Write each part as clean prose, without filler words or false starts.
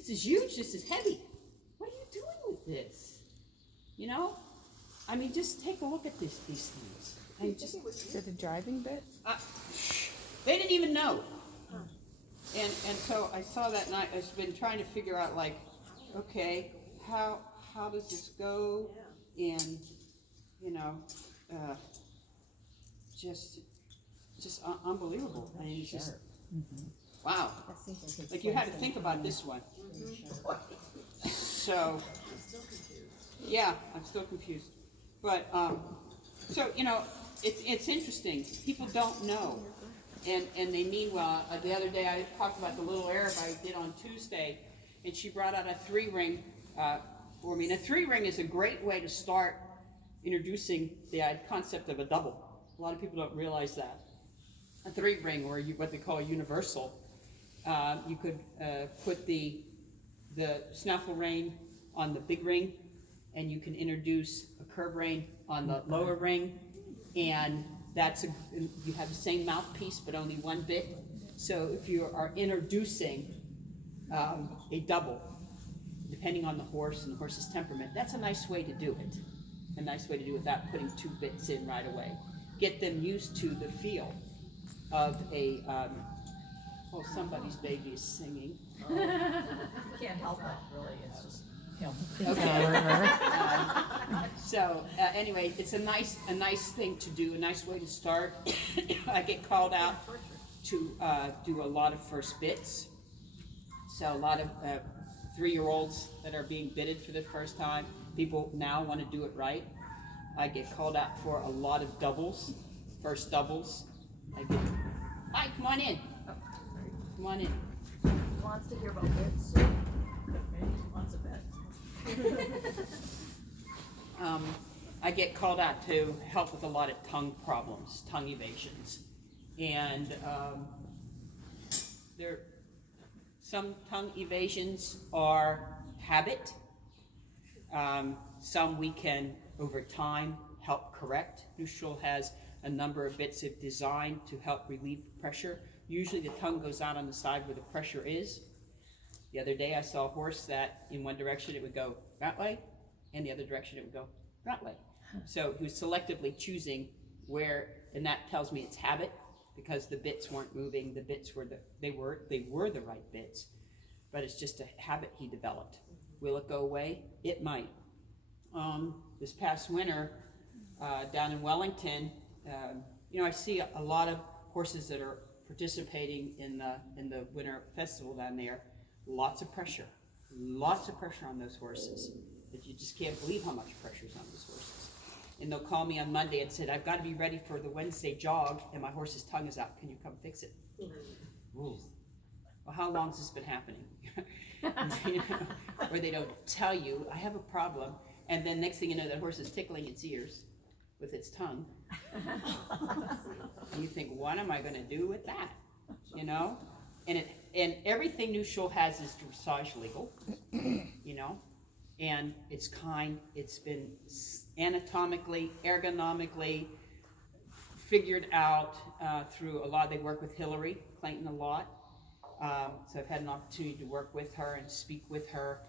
this is huge, this is heavy. What are you doing with this? You know? I mean, just take a look at these things. And just, Is it a driving bit? they didn't even know. And so I saw that, and I've been trying to figure out, like, okay, how does this go? And, you know, just unbelievable. I mean, it's just, wow. Like, you had to think about this one. So, yeah, I'm still confused. But, so, you know, it's interesting. People don't know. And they mean well. The other day I talked about the little Arab I did on Tuesday, and she brought out a 3-ring for me. And a 3-ring is a great way to start introducing the concept of a double. A lot of people don't realize that. A 3-ring, or what they call a universal, you could put the snaffle ring on the big ring, and you can introduce a curb ring on the lower ring, and you have the same mouthpiece but only one bit. So if you are introducing a double, depending on the horse and the horse's temperament, that's a nice way to do it. A nice way to do it without putting 2 bits in right away. Get them used to the feel of a, somebody's baby is singing. Can't help it, really, it's just him. Okay. So anyway, it's a nice thing to do, a nice way to start. I get called out to do a lot of first bits. So a lot of 3-year-olds that are being bitted for the first time. People now want to do it right. I get called out for a lot of doubles, first doubles. Hi, come on in. Come on in. He wants to hear about bits, so maybe he wants a bet. I get called out to help with a lot of tongue problems, tongue evasions. And some tongue evasions are habit. Some we can, over time, help correct. Neutral has a number of bits of design to help relieve pressure. Usually the tongue goes out on the side where the pressure is. The other day I saw a horse that in one direction it would go that way, and the other direction it would go that way. So he was selectively choosing where, and that tells me it's habit, because the bits weren't moving. The bits were they were the right bits, but it's just a habit he developed. Will it go away? It might. This past winter down in Wellington, I see a lot of horses that are participating in the winter festival down there. Lots of pressure on those horses. That you just can't believe how much pressure is on those horses. And they'll call me on Monday and said, I've got to be ready for the Wednesday jog, and my horse's tongue is out. Can you come fix it? Ooh. Well, how long has this been happening? Where they don't tell you, I have a problem, and then next thing you know, that horse is tickling its ears with its tongue. And you think, what am I going to do with that? And everything Neutral has is dressage legal, and it's kind. It's been anatomically, ergonomically figured out through a lot. They work with Hillary Clayton a lot, so I've had an opportunity to work with her and speak with her.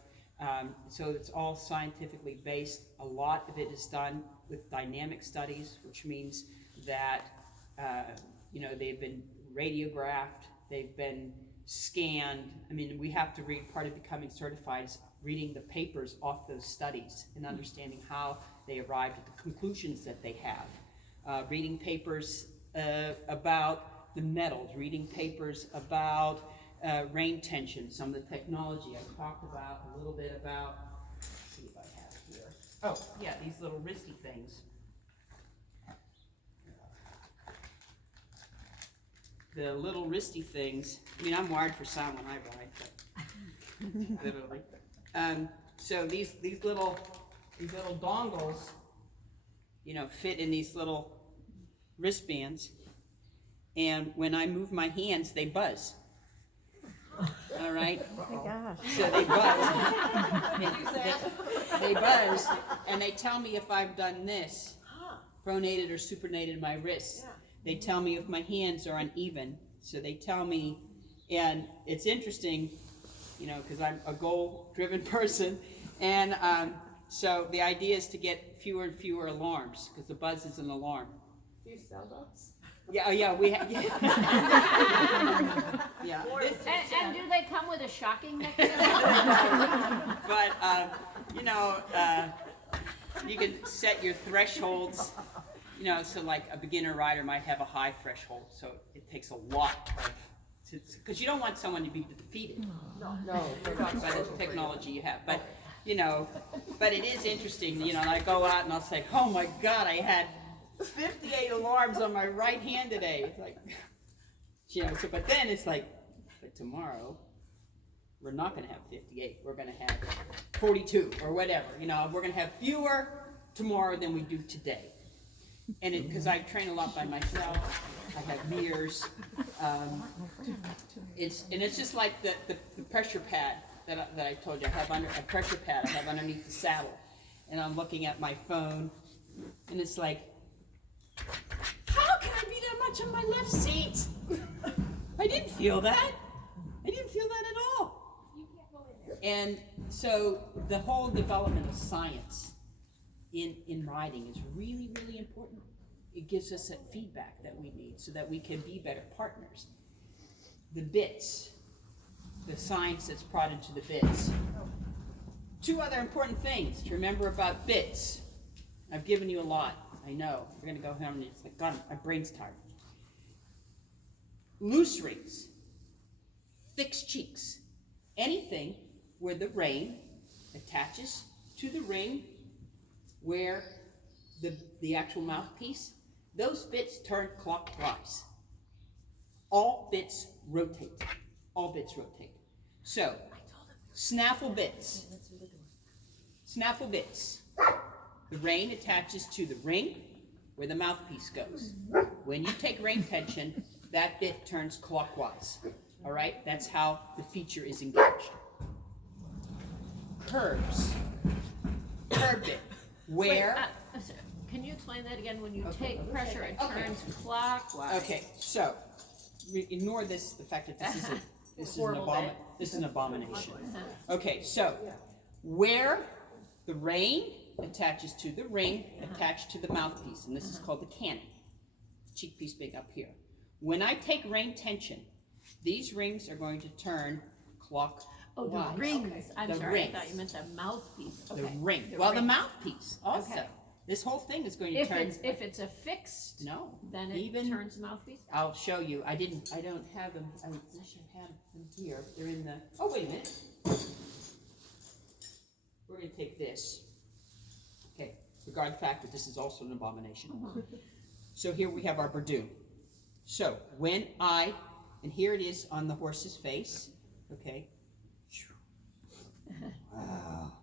So it's all scientifically based. A lot of it is done with dynamic studies, which means that they've been radiographed, they've been scanned. I mean, we have to read, part of becoming certified is reading the papers off those studies and understanding how they arrived at the conclusions that they have. Reading papers about the metals, reading papers about rein tension, some of the technology. I talked about a little bit about, let's see if I have here. Oh, yeah, these little wristy things. The little wristy things, I mean, I'm wired for sound when I ride, but literally. So these little dongles, fit in these little wristbands, and when I move my hands, they buzz. All right? Oh my gosh. So they buzz, and they tell me if I've done this, pronated or supinated my wrists. They tell me if my hands are uneven. So they tell me, and it's interesting, you know, because I'm a goal-driven person. And so the idea is to get fewer and fewer alarms, because the buzz is an alarm. Do you sell those? Yeah, we have, yeah. Yeah. And do they come with a shocking mechanism? But, you know, you can set your thresholds, you know, so like a beginner rider might have a high threshold, so it takes a lot of, because you don't want someone to be defeated No. by the technology you have. But, you know, but it is interesting, you know, and I go out and I'll say, oh my God, I had 58 alarms on my right hand today. It's like, you know, so, but then it's like, but tomorrow, we're not gonna have 58, we're gonna have 42 or whatever, you know, we're gonna have fewer tomorrow than we do today. And it, because I train a lot by myself, I have mirrors, it's just like the pressure pad that I told you, I have under, a pressure pad I have underneath the saddle, and I'm looking at my phone, and it's like, how can I be that much on my left seat? I didn't feel that. I didn't feel that at all. And so the whole development of science in riding is really, really important. It gives us that feedback that we need so that we can be better partners. The bits, the science that's brought into the bits. Two other important things to remember about bits. I've given you a lot, I know. We're gonna go home and it's like, God, my brain's tired. Loose rings, fixed cheeks, anything where the rein attaches to the ring where the actual mouthpiece, those bits turn clockwise. All bits rotate. All bits rotate. So, snaffle bits. Snaffle bits. The rein attaches to the ring where the mouthpiece goes. When you take rein tension, that bit turns clockwise. All right? That's how the feature is engaged. Curves. Curb bit. Where? Wait, can you explain that again? When you Okay. take pressure, it Okay. turns clockwise. Okay, so ignore this, the fact that this is an abomination. Okay, so where the rein attaches to the ring attached to the mouthpiece, and this is called the cannon, cheek piece being up here. When I take rein tension, these rings are going to turn clockwise. Oh, the rings. I'm The sorry, rings. I thought you meant the mouthpiece. The Okay. ring. The Well, the ring. mouthpiece also. Okay. This whole thing is going to If turn. it's a fixed, No. then it even turns the mouthpiece. I'll show you. I don't have them. I should have them here. They're in the, oh, wait a minute. We're gonna take this. Okay, regard the fact that this is also an abomination. So here we have our Berdoon. So when and here it is on the horse's face, okay? Wow.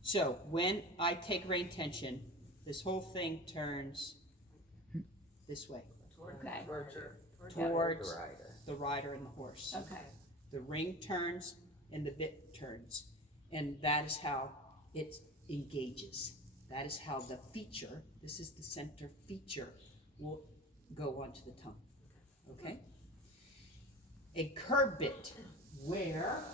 So when I take rein tension, this whole thing turns this way. Okay. Towards the rider and the horse. Okay. The ring turns and the bit turns. And that is how it engages. That is how the feature, this is the center feature, will go onto the tongue. Okay? A curb bit, where,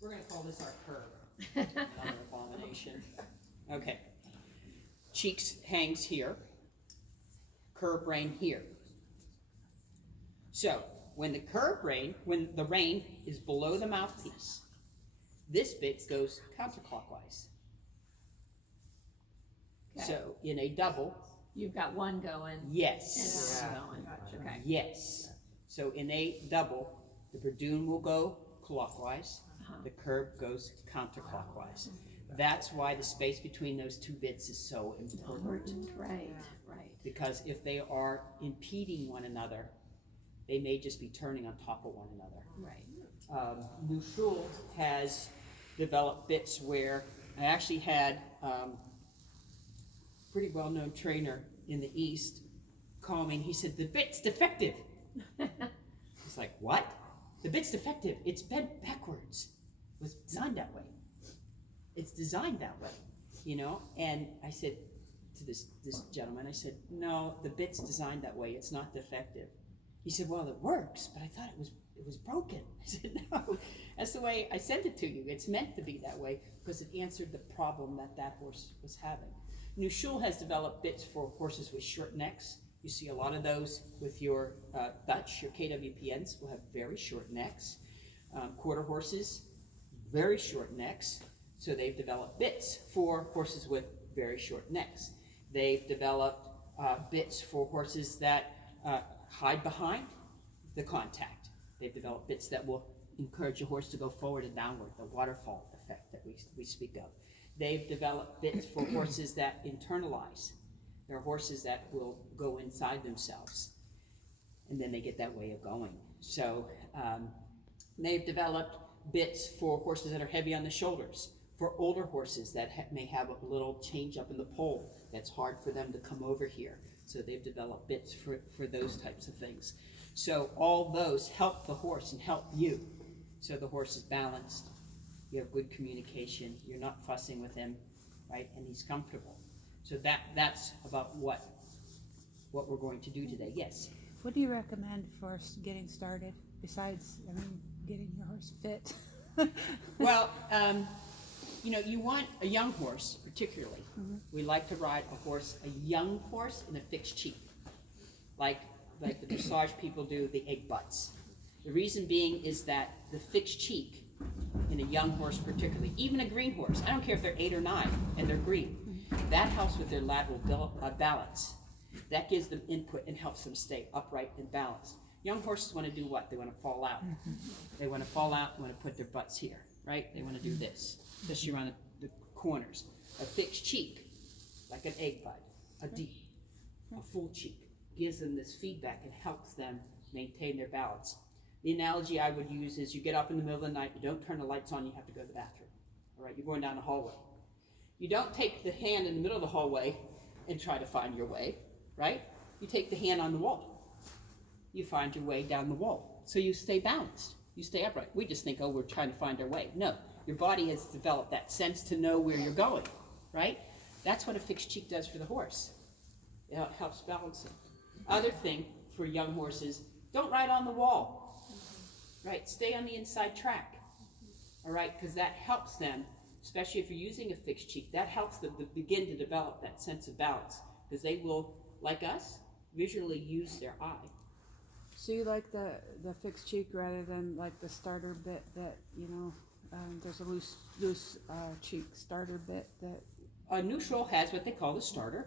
we're gonna call this our curb. Another abomination. Okay. Cheeks hangs here. Curb rein here. So, when the rein is below the mouthpiece, this bit goes counterclockwise. Okay. So, in a double, You've got one going yes. and one going. Okay. Yes. So, in a double, the Berdoon will go clockwise, the curb goes counterclockwise. That's why the space between those two bits is so important. Right. Because if they are impeding one another, they may just be turning on top of one another. Right. Lushul has developed bits where I actually had pretty well-known trainer in the East call me and he said, the bit's defective. It's like, what? The bit's defective. It's bent backwards. It was designed that way. It's designed that way, you know? And I said to this gentleman, I said, no, the bit's designed that way. It's not defective. He said, well, it works, but I thought it was it was broken. I said, no, that's the way I sent it to you. It's meant to be that way because it answered the problem that horse was having. New Schul has developed bits for horses with short necks. You see a lot of those with your Dutch, your KWPNs will have very short necks. Quarter horses, very short necks. So they've developed bits for horses with very short necks. They've developed bits for horses that hide behind the contact. They've developed bits that will encourage a horse to go forward and downward, the waterfall effect that we speak of. They've developed bits for horses that internalize. There are horses that will go inside themselves, and then they get that way of going. So they've developed bits for horses that are heavy on the shoulders, for older horses that may have a little change up in the pole that's hard for them to come over here. So they've developed bits for those types of things. So all those help the horse and help you. So the horse is balanced, you have good communication, you're not fussing with him, right? And he's comfortable. So that's about what we're going to do today. Yes? What do you recommend for getting started, besides, getting your horse fit? Well, you want a young horse, particularly. We like to ride a horse, a young horse in a fixed cheek, like the dressage people do, the egg butts. The reason being is that the fixed cheek in a young horse particularly, even a green horse, I don't care if they're 8 or 9 and they're green, that helps with their lateral balance. That gives them input and helps them stay upright and balanced. Young horses want to do what? They want to fall out. They want to fall out and want to put their butts here, right? They want to do this, especially around the corners. A fixed cheek, like an egg bud, a deep, a full cheek, gives them this feedback and helps them maintain their balance. The analogy I would use is you get up in the middle of the night, you don't turn the lights on, you have to go to the bathroom. All right, you're going down the hallway. You don't take the hand in the middle of the hallway and try to find your way, right? You take the hand on the wall. You find your way down the wall. So you stay balanced, you stay upright. We just think, oh, we're trying to find our way. No, your body has developed that sense to know where you're going, right? That's what a fixed cheek does for the horse. It helps balance him. Other thing for young horses, don't ride on the wall, right? Stay on the inside track, all right? Because that helps them, especially if you're using a fixed cheek, that helps them to begin to develop that sense of balance, because they will, like us, visually use their eye. So you like the fixed cheek rather than like the starter bit that, there's a loose cheek starter bit that... New Schul has what they call the starter.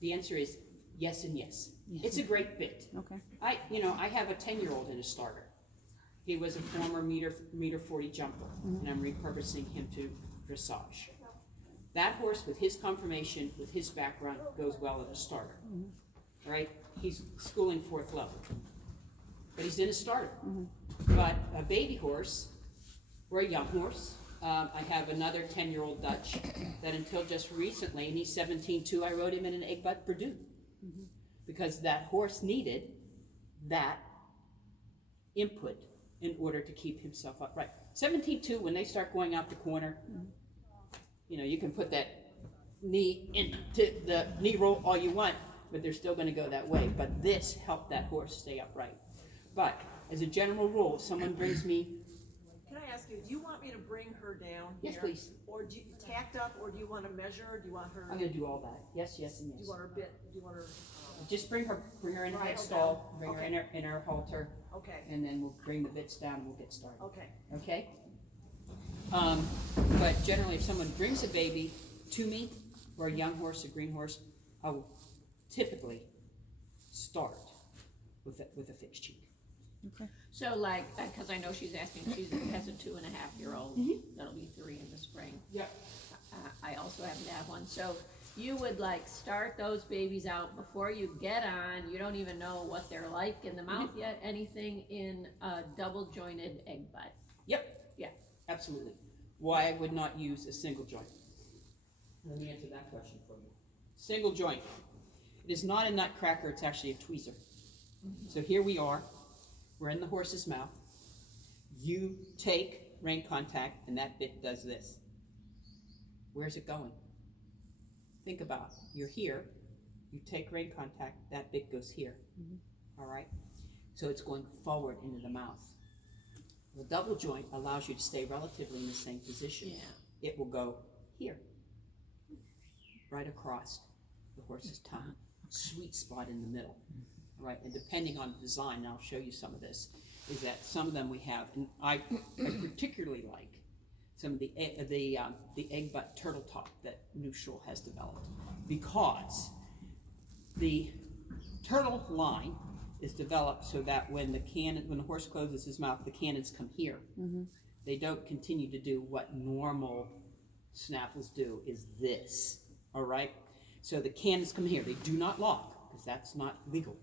The answer is yes and yes. It's a great bit. Okay. I have a 10-year-old in a starter. He was a former meter 40 jumper, and I'm repurposing him to dressage. That horse, with his conformation, with his background, goes well in a starter. All right? He's schooling 4th level, but he's in a starter. But a baby horse, or a young horse, I have another 10-year-old Dutch that until just recently, and he's 17 I rode him in an egg butt Purdue. Because that horse needed that input in order to keep himself upright. 17 when they start going out the corner, you can put that knee into the knee roll all you want, but they're still going to go that way. But this helped that horse stay upright. But as a general rule, if someone brings me... Can I ask you, do you want me to bring her down here? Yes, please. Or do you tacked up, or do you want to measure? Do you want her? I'm going to do all that. Yes, yes, and Do yes. you want her bit? Do you want her? Just bring her in her Bridle stall, down. bring her Okay. in her halter, Okay. and then we'll bring the bits down and we'll get started. Okay. Okay? But generally, if someone brings a baby to me, or a young horse, a green horse, I will typically start with a fixed cheek. Okay. So because I know she's asking, she has a 2.5-year-old, that'll be 3 in the spring. Yep. I also happen to have one, so you would start those babies out before you get on, you don't even know what they're like in the mouth yet, anything in a double jointed egg butt. Yep. Yeah. Absolutely. Why I would not use a single joint? Let me answer that question for you. Single joint. It is not a nutcracker, it's actually a tweezer. So here we are. We're in the horse's mouth. You take rein contact, and that bit does this. Where's it going? Think about it. You're here. You take rein contact, that bit goes here. All right? So it's going forward into the mouth. The double joint allows you to stay relatively in the same position. Yeah. It will go here, right across the horse's tongue, sweet spot in the middle. All right, and depending on the design, and I'll show you some of this, is that some of them we have, and I particularly like some of the egg butt turtle top that Neuschel has developed, because the turtle line is developed so that when the horse closes his mouth, the cannons come here. They don't continue to do what normal snaffles do, is this, all right? So the cannons come here. They do not lock, because that's not legal.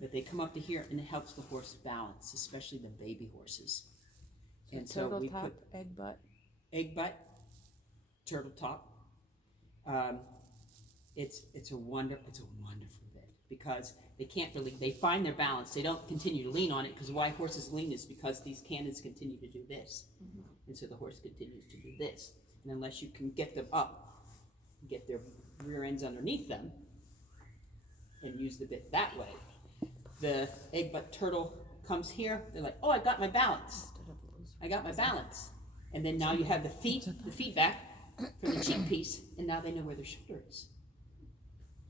But they come up to here, and it helps the horse balance, especially the baby horses. And so Turtle we top, put egg butt. egg butt, turtle top. It's a wonderful bit, because they find their balance. They don't continue to lean on it, because why horses lean is because these cannons continue to do this. And so the horse continues to do this. And unless you can get them up, get their rear ends underneath them, and use the bit that way, the egg butt turtle comes here, they're like, oh, I got my balance. I got my balance. And then now you have the feedback from the cheek piece, and now they know where their shoulder is.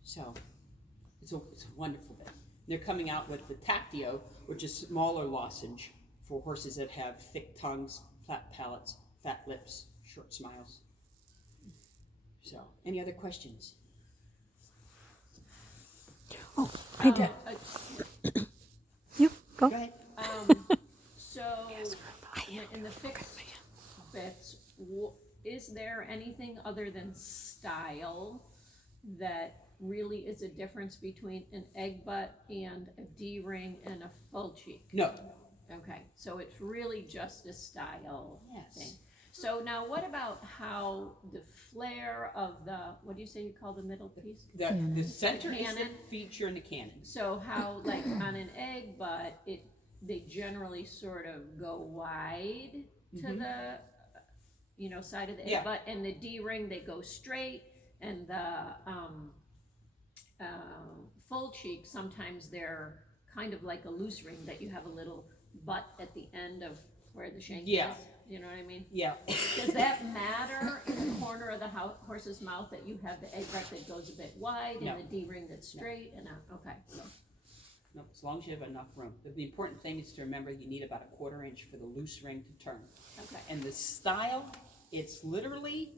So it's a wonderful bit. They're coming out with the Tactio, which is smaller lozenge for horses that have thick tongues, flat palates, fat lips, short smiles. So, any other questions? Oh, I did. You go. Go ahead. So, in the fixed bits, is there anything other than style that really is a difference between an egg butt and a D-ring and a full cheek? No. Okay, so it's really just a style Yes. thing. So now what about how the flare of the, what do you say you call the middle piece? The center is the Cannon. feature in the cannon. So how, like on an egg butt, they generally sort of go wide to the, side of the egg Yeah. butt, and the D-ring, they go straight, and the full cheek, sometimes they're kind of like a loose ring that you have a little butt at the end of where the shank Yeah. is. You know what I mean? Yeah. Does that matter in the corner of the horse's mouth that you have the egg butt that goes a bit wide No. and the D-ring that's straight and okay. No, as long as you have enough room. But the important thing is to remember you need about 1/4 inch for the loose ring to turn. Okay. And the style, it's literally,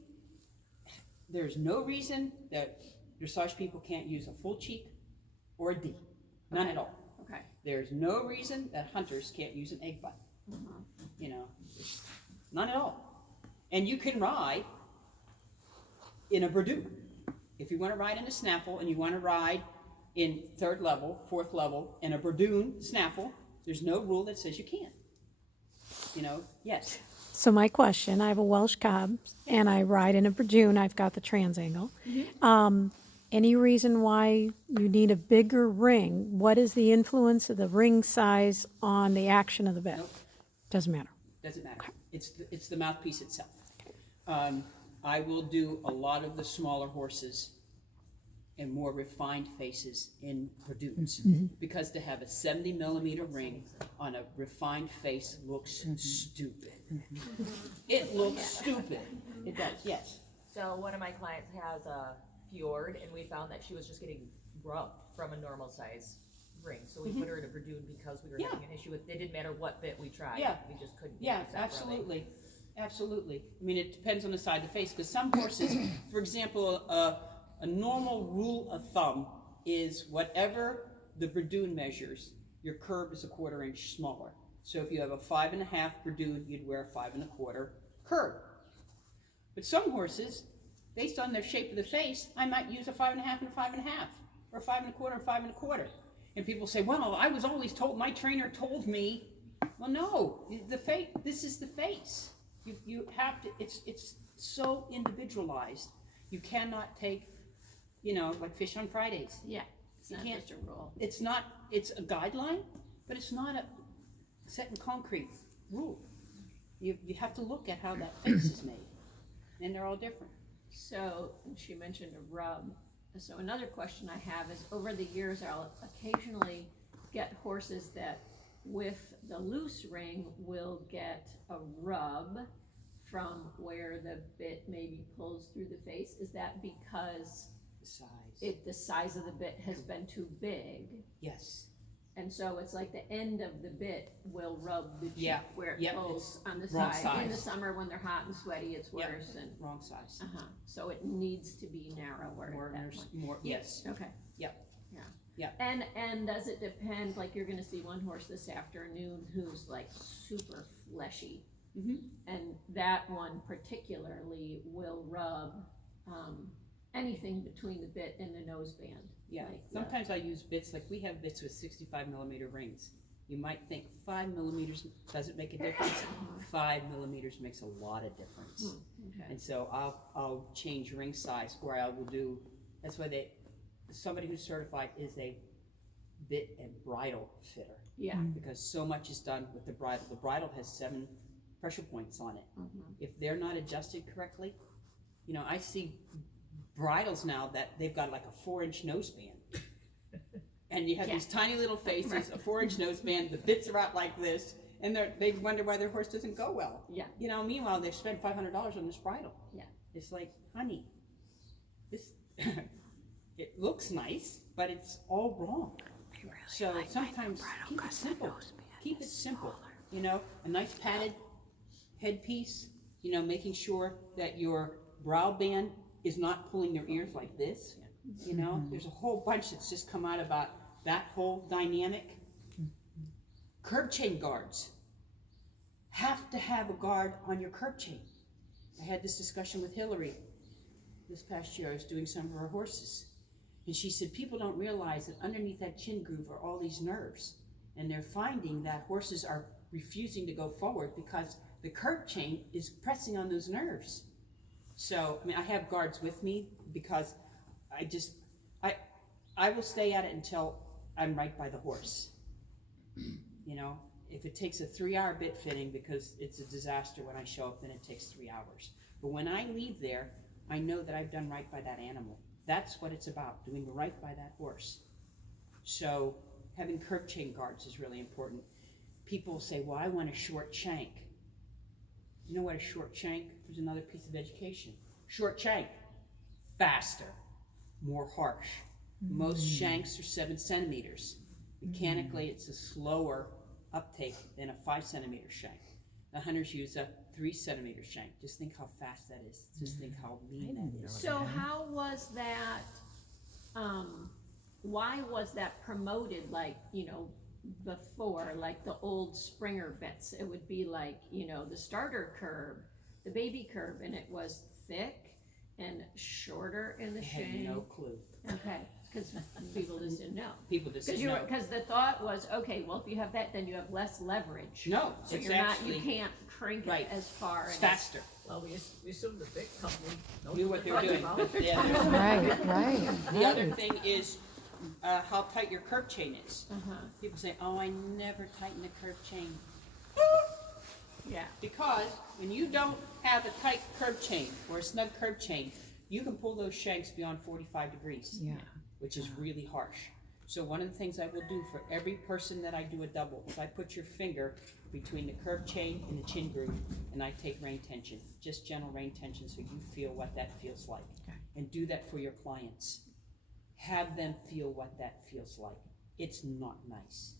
there's no reason that dressage people can't use a full cheek or a D. None at all. Okay. There's no reason that hunters can't use an egg butt. None at all. And you can ride in a Verdun. If you want to ride in a snaffle and you want to ride in 3rd level, 4th level, in a Verdun snaffle, there's no rule that says you can't. Yes. So my question, I have a Welsh Cob and I ride in a Verdun, I've got the transangle. Any reason why you need a bigger ring? What is the influence of the ring size on the action of the bit? Nope. Doesn't matter. Doesn't matter. It's the mouthpiece itself. I will do a lot of the smaller horses and more refined faces in Verduns, because to have a 70 millimeter ring on a refined face looks stupid. It looks stupid. It does, yes. So one of my clients has a Fjord, and we found that she was just getting rubbed from a normal size ring. So we put her in a Verdun because we were Yeah. having an issue with, it didn't matter what bit we tried. Yeah. We just couldn't. Yeah, get that rubbing. absolutely, absolutely. I mean, it depends on the side of the face, because some horses, for example, a normal rule of thumb is whatever the Verdun measures, your curve is 1/4 inch smaller. So if you have a 5.5 Verdun, you'd wear a 5 1/4 curve. But some horses, based on their shape of the face, I might use a 5.5 and a 5.5, or a 5 1/4 and 5 1/4. And people say, well, I was always told, my trainer told me. Well, no, this is the face. You have to, it's so individualized. You cannot take, like Fish on Fridays. Yeah. It's You not can't- just a rule. It's a guideline, but it's not a set in concrete rule. You have to look at how that face is made, and they're all different. So, and she mentioned a rub. So another question I have is, over the years, I'll occasionally get horses that with the loose ring will get a rub from where the bit maybe pulls through the face. Is that because The size. the size of the bit has been too big? Yes. And so it's like the end of the bit will rub the cheek Yeah, where it yep, pulls on the wrong side. In the size. summer when they're hot and sweaty, it's Yep. worse and, Wrong size. so it needs to be narrower More, at that nurse, point. more, yes. Okay. Yep. Yeah. Yep. And does it depend, like you're gonna see one horse this afternoon who's like super fleshy. Mhm. And that one particularly will rub, anything between the bit and the noseband. Yeah, Like the- sometimes I use bits, like we have bits with 65 millimeter rings. You might think 5 millimeters doesn't make a difference. 5 millimeters makes a lot of difference. Okay. And so I'll change ring size, or I will do, that's why somebody who's certified is a bit and bridle fitter. Yeah. Because so much is done with the bridle. The bridle has 7 pressure points on it. If they're not adjusted correctly, you know, I see bridles now that they've got like a 4-inch noseband. And you have these tiny little faces, a 4-inch noseband, the bits are out like this, and they wonder why their horse doesn't go well. Yeah. You know, meanwhile, they've spent $500 on this bridle. Yeah. It's like, honey, this, it looks nice, but it's all wrong. So sometimes keep it simple. Keep it simple. You know, a nice padded headpiece, you know, making sure that your brow band is not pulling their ears like this. You know, there's a whole bunch that's just come out about that whole dynamic. Curb chain guards. Have to have a guard on your curb chain. I had this discussion with Hillary this past year. I was doing some of her horses. And she said, people don't realize that underneath that chin groove are all these nerves. And they're finding that horses are refusing to go forward because the curb chain is pressing on those nerves. So, I mean, I have guards with me because I will stay at it until I'm right by the horse. You know, if it takes a 3-hour bit fitting because it's a disaster when I show up, then it takes 3 hours. But when I leave there, I know that I've done right by that animal. That's what it's about, doing right by that horse. So having curb chain guards is really important. People say, well, I want a short shank. You know what a short shank? There's another piece of education. Short shank, faster, more harsh. Most shanks are 7 centimeters. Mechanically, it's a slower uptake than a 5 centimeter shank. The hunters use a 3 centimeter shank. Just think how fast that is. Just think how lean that is. So how was that, why was that promoted, like, you know, before, like the old Springer bits? It would be like, you know, the starter curb, the baby curb, and it was thick and shorter in the I had shank. no clue. Okay, because people just didn't know. People just didn't know. Because the thought was, okay, well, if you have that, then you have less leverage. No, So it's you're not, actually you can't crank right. it as far. it's and faster. Well, we assume the big company Knew what they were doing. about. But, yeah, Right. the other thing is how tight your curb chain is. Uh-huh. People say, oh, I never tighten the curb chain. Yeah. Because when you don't have a tight curb chain or a snug curb chain, you can pull those shanks beyond 45 degrees. Yeah. Which is really harsh. So one of the things I will do for every person that I do a double is I put your finger between the curb chain and the chin groove, and I take rein tension, just gentle rein tension, so you feel what that feels like. Okay. And do that for your clients. Have them feel what that feels like. It's not nice.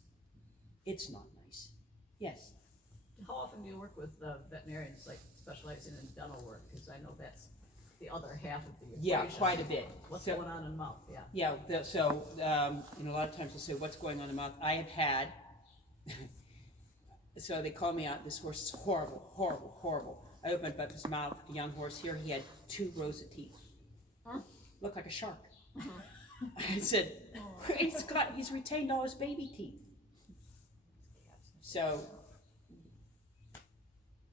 It's not nice. Yes. How often do you work with veterinarians, like specializing in dental work? Because I know that's the other half of the equation. Yeah, quite a bit. What's So- going on in the mouth, yeah. Yeah, you know, a lot of times they'll say, what's going on in the mouth? I have had, so they call me out, this horse is horrible, horrible, horrible. I opened up his mouth, a young horse here, he had 2 rows of teeth. Looked like a shark. I said, he's retained all his baby teeth. So,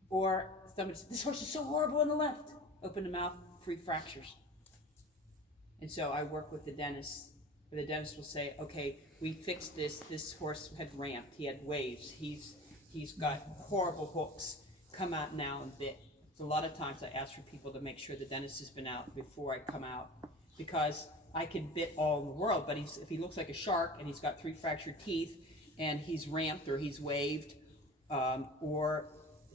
or somebody said, this horse is so horrible on the left. Open the mouth, 3 fractures. And so I work with the dentist, where the dentist will say, okay, we fixed this horse had ramped, he had waves, he's got horrible hooks, come out now and bit. So a lot of times I ask for people to make sure the dentist has been out before I come out, because I can bit all in the world, but if he looks like a shark and he's got 3 fractured teeth, and he's ramped or he's waved, or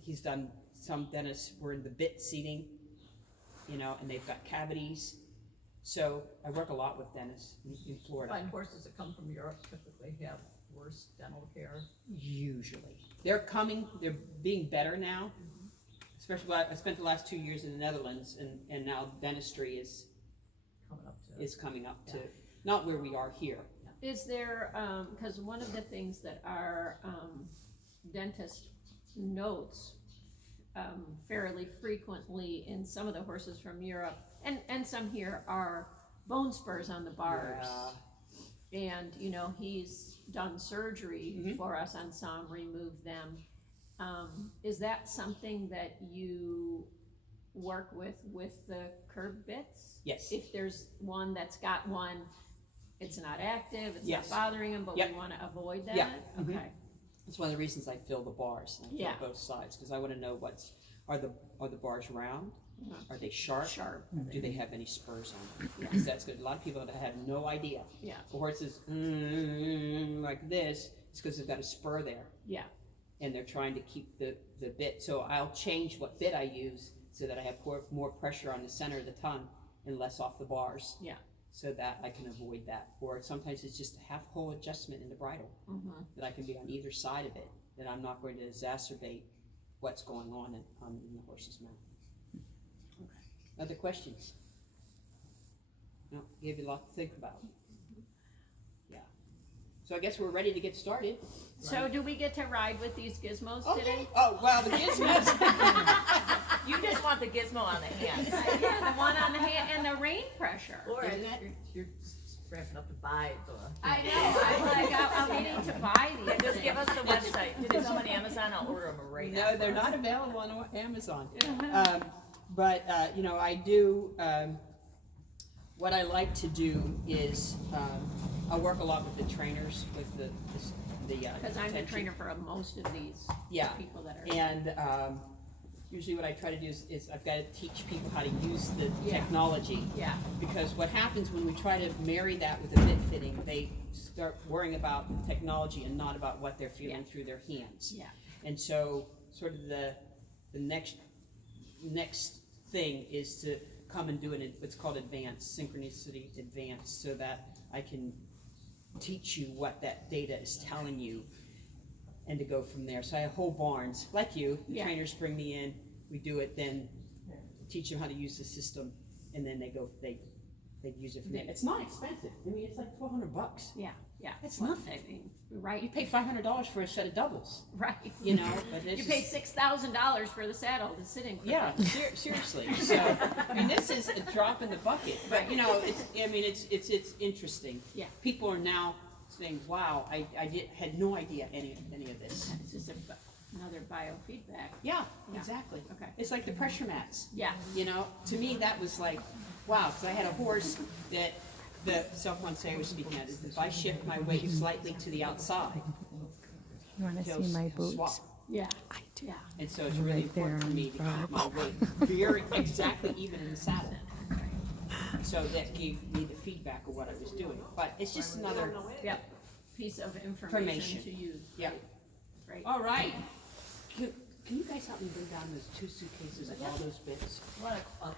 he's done, some dentists were in the bit seating, you know, and they've got cavities. So I work a lot with dentists in Florida. Find horses that come from Europe typically have worse dental care. Usually. They're being better now. Especially, I spent the last 2 years in the Netherlands, and now dentistry is Coming up to. coming up to, not where we are here. Is there, cause one of the things that our, dentist notes, fairly frequently in some of the horses from Europe, and some here, are bone spurs on the bars. And, you know, he's done surgery for us on some, removed them. Is that something that you work with the curb bits? Yes. If there's one that's got one, it's not active, it's not Yes. bothering him, but Yep. we wanna avoid that? Yeah. Okay, That's one of the reasons I fill the bars, and I Yeah. fill both sides, because I wanna know are the bars round? Uh-huh. Are they sharp? sharp, Do they have any spurs on them? Because that's good. A lot of people that have no idea. yeah, The horse is like this, it's because they've got a spur there, yeah, and they're trying to keep the bit. So I'll change what bit I use so that I have more pressure on the center of the tongue and less off the bars. Yeah. So that I can avoid that. Or sometimes it's just a half hole adjustment in the bridle, that I can be on either side of it, that I'm not going to exacerbate what's going on in the horse's mouth. Other questions? No, gave you a lot to think about. Yeah. So I guess we're ready to get started. So do we get to ride with these gizmos today? Oh, well, the gizmos. You just want the gizmo on the hands. Yeah, the one on the hand, and the rain pressure. Or Isn't that- you're ramping up to buy the. I know, I'm like, I'm needing to buy these Just give us things. the website. Did they sell on Amazon? I'll order them right now. No, they're for us. not available on Amazon. But, you know, I do, what I like to do is, I work a lot with the trainers, with the Cause I'm the attention. trainer for most of these Yeah. people that are. And, usually what I try to do is I've got to teach people how to use the Yeah. technology. Yeah, Because what happens when we try to marry that with a bit fitting, they start worrying about technology and not about what they're feeling Yeah. through their hands. yeah, And so, sort of the next thing is to come and do what's called advanced, synchronicity advanced, so that I can teach you what that data is telling you, and to go from there. So I have whole barns, like you, the Yeah. trainers bring me in, we do it, then teach them how to use the system, and then they use it from there. It's not expensive, I mean, it's like $1,200. yeah, yeah. It's Well, nothing. I mean, You right, pay $500 for a set of doubles, right. you know, but it's You pay $6,000 for the saddle to sit in. yeah, seriously. So, I mean, this is a drop in the bucket, but you know, it's interesting. Yeah. People are now saying, "Wow, I had no idea any of this." It's just another biofeedback. Yeah, Yeah. exactly. Okay. It's like the pressure mats. Yeah, You know, to me that was like, wow, because I had a horse that the self-one I was speaking at is if I shift my weight slightly to the outside, You wanna he'll see my swap. boots? yeah, I do. yeah. And so it's really Right there important for on me to keep my Friday. weight very exactly even in the saddle. So that gave me the feedback of what I was doing. But it's just another, Yep, piece of information Information. to use. Yeah. Right. all right. Can you guys help me bring down those 2 suitcases of all those bits? Want a coffee?